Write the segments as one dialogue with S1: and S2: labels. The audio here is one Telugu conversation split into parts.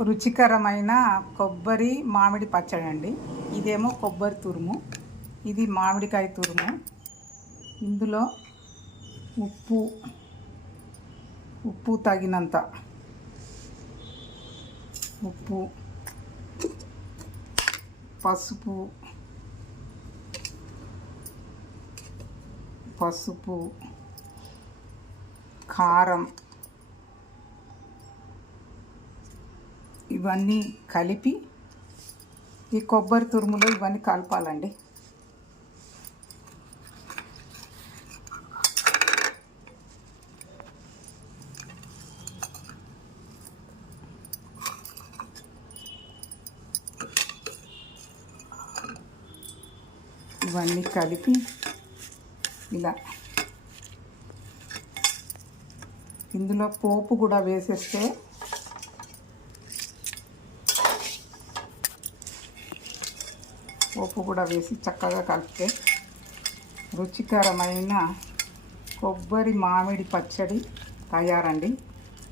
S1: రుచికరమైన కొబ్బరి మామిడి పచ్చడి అండి. ఇదేమో కొబ్బరి తురుము. ఇది మామిడికాయ తురుము. ఇందులో ఉప్పు ఉప్పు తగినంత. ఉప్పు పసుపు పసుపు కారం. ఇవన్నీ కలిపి ఈ కొబ్బరి తురుములో ఇవన్నీ కలపాలండి. ఇవన్నీ కలిపి ఇలా ఇందులో పోపు కూడా వేసేస్తే పోపు కూడా వేసి చక్కగా కలిపితే రుచికరమైన కొబ్బరి మామిడి పచ్చడి తయారండి.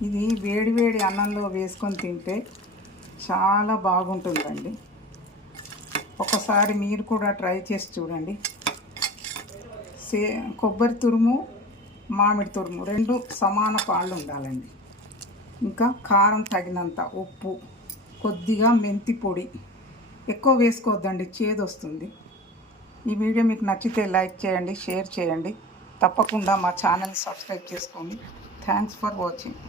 S1: ఇది వేడివేడి అన్నంలో వేసుకొని తింటే చాలా బాగుంటుందండి. ఒకసారి మీరు కూడా ట్రై చేసి చూడండి. సే కొబ్బరి తురుము మామిడి తురుము రెండు సమాన పాళ్ళు ఉండాలండి. ఇంకా కారం తగినంత ఉప్పు కొద్దిగా మెంతి పొడి ఎక్కువ వేసుకోవద్దండి చేదు వస్తుంది ఈ వీడియో మీకు నచ్చితే లైక్ చేయండి షేర్ చేయండి. తప్పకుండా మా ఛానల్ సబ్స్క్రైబ్ చేసుకోండి. Thanks for watching